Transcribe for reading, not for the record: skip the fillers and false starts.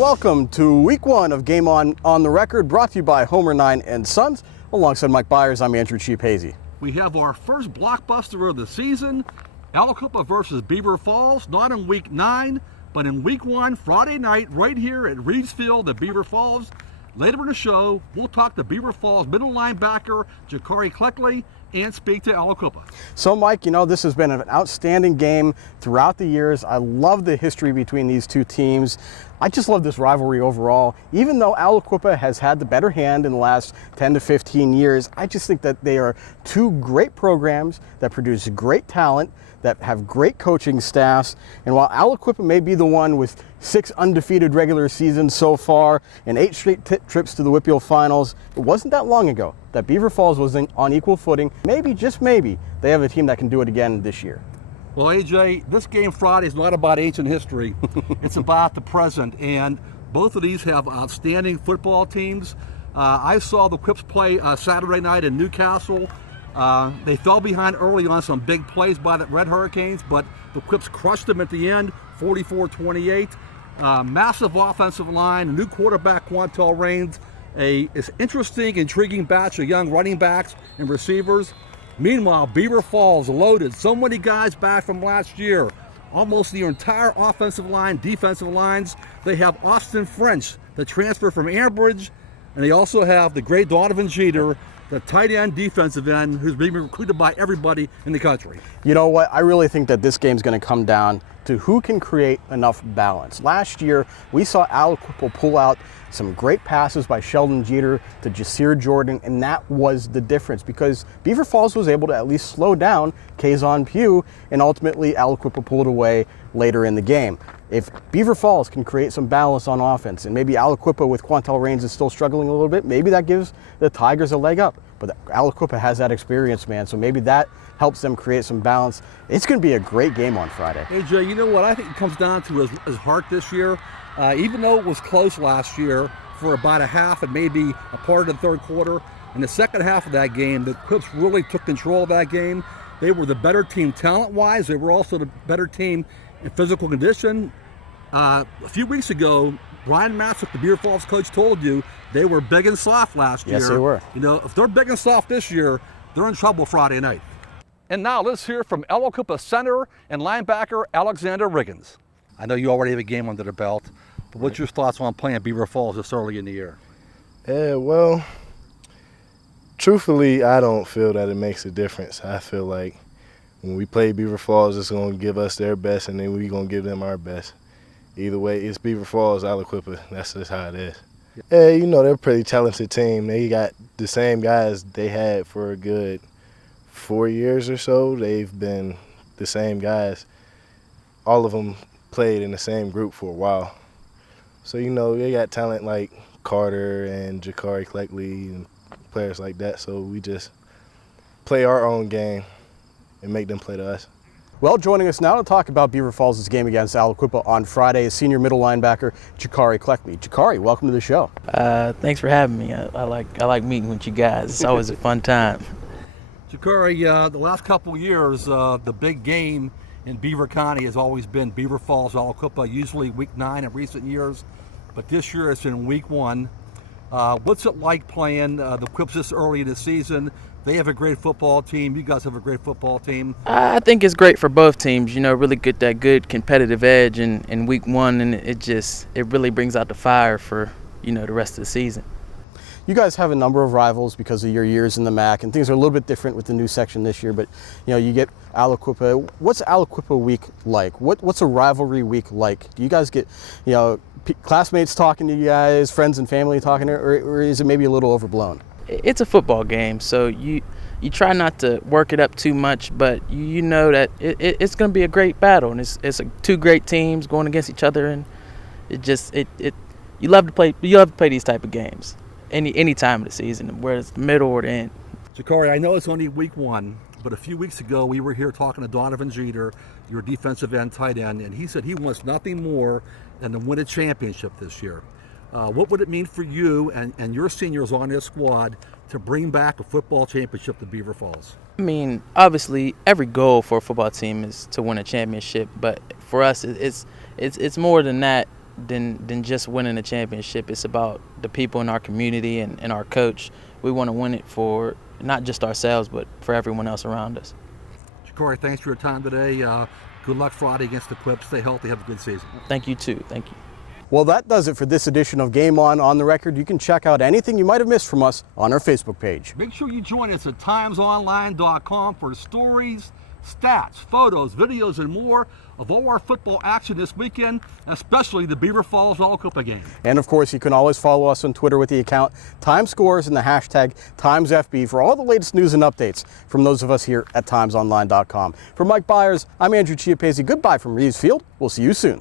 welcome to week one of Game On the Record, brought to you by Homer 9 and Sons. Alongside Mike Bires, I'm Andrew Chiappazzi. We have our first blockbuster of the season, Aliquippa versus Beaver Falls, not in week 9, but in week 1, Friday night, right here at Reeves Field at Beaver Falls. Later in the show, we'll talk to Beaver Falls middle linebacker Jacarri Cleckley and speak to Aliquippa. So Mike, you know, this has been an outstanding game throughout the years. I love the history between these two teams. I just love this rivalry overall. Even though Aliquippa has had the better hand in the last 10 to 15 years, I just think that they are two great programs that produce great talent, that have great coaching staffs. And while Aliquippa may be the one with 6 undefeated regular seasons so far and 8 straight trips to the Whippeal Finals, it wasn't that long ago that Beaver Falls was on equal footing. Maybe, just maybe, they have a team that can do it again this year. Well, AJ, this game Friday is not about ancient history. It's about the present, and both of these have outstanding football teams. I saw the Quips play Saturday night in Newcastle. They fell behind early on some big plays by the Red Hurricanes, but the Quips crushed them at the end, 44-28. Massive offensive line, a new quarterback, Quantel Reigns, it's interesting, intriguing batch of young running backs and receivers. Meanwhile, Beaver Falls loaded, so many guys back from last year. Almost the entire offensive line, defensive lines. They have Austin French, the transfer from Ambridge, and they also have the great Donovan Jeter, the tight end, defensive end, who's being recruited by everybody in the country. You know what? I really think that this game's going to come down to who can create enough balance. Last year, we saw Aliquippa pull out some great passes by Sheldon Jeter to Jasir Jordan, and that was the difference because Beaver Falls was able to at least slow down Kazon Pugh, and ultimately Aliquippa pulled away later in the game. If Beaver Falls can create some balance on offense, and maybe Aliquippa with Quantel Reigns is still struggling a little bit, maybe that gives the Tigers a leg up. But Aliquippa has that experience, man, so maybe that helps them create some balance. It's going to be a great game on Friday. Hey, Jay, you know what I think it comes down to is heart this year. Even though it was close last year for about a half and maybe a part of the third quarter, in the second half of that game, the Quips really took control of that game. They were the better team talent-wise. They were also the better team in physical condition. A few weeks ago, Brian Matzik, the Beaver Falls coach, told you they were big and soft last year. Yes, they were. You know, if they're big and soft this year, they're in trouble Friday night. And now let's hear from Aliquippa center and linebacker Alexander Riggins. I know you already have a game under the belt, but what's your thoughts on playing Beaver Falls this early in the year? Well, truthfully, I don't feel that it makes a difference. I feel like when we play Beaver Falls, it's going to give us their best, and then we're going to give them our best. Either way, it's Beaver Falls, Aliquippa. That's just how it is. Yeah, you know, they're a pretty talented team. They got the same guys they had for a good 4 years or so. They've been the same guys. All of them played in the same group for a while. So, you know, they got talent like Carter and Jacarri Cleckley and players like that. So we just play our own game and make them play to us. Well, joining us now to talk about Beaver Falls' game against Aliquippa on Friday is senior middle linebacker Jacarri Cleckley. Jacarri, welcome to the show. Thanks for having me. I like meeting with you guys. It's always a fun time. Jacarri, the last couple of years, the big game in Beaver County has always been Beaver Falls, Aliquippa, usually week 9 in recent years, but this year it's in week 1. What's it like playing the Quips this early in the season? They have a great football team. You guys have a great football team. I think it's great for both teams. You know, really get that good competitive edge in week 1, and it really brings out the fire for, you know, the rest of the season. You guys have a number of rivals because of your years in the MAC, and things are a little bit different with the new section this year, but you know, you get Aliquippa. What's Aliquippa week like? What's a rivalry week like? Do you guys get, you know, classmates talking to you guys, friends and family talking to you, or is it maybe a little overblown? It's a football game, so you try not to work it up too much, but you know that it's going to be a great battle, and it's two great teams going against each other, and you love to play these type of games any time of the season, whether it's the middle or the end. Jacarri, I know it's only week 1, but a few weeks ago we were here talking to Donovan Jeter, your defensive end, tight end, and he said he wants nothing more than to win a championship this year. What would it mean for you and your seniors on this squad to bring back a football championship to Beaver Falls? I mean, obviously, every goal for a football team is to win a championship, but for us, it's more than that. than just winning a championship. It's about the people in our community and our coach. We want to win it for not just ourselves, but for everyone else around us. Jacarri, thanks for your time today. Good luck Friday against the Quips. Stay healthy. Have a good season. Thank you, too. Thank you. Well, that does it for this edition of Game On the Record. You can check out anything you might have missed from us on our Facebook page. Make sure you join us at timesonline.com for stories, stats, photos, videos, and more of all our football action this weekend, especially the Beaver Falls aliquippa game. And of course, you can always follow us on Twitter with the account TimesScores and the hashtag TimesFB for all the latest news and updates from those of us here at timesonline.com. For Mike Bires, I'm Andrew Chiappazzi. Goodbye from Reeves Field. We'll see you soon.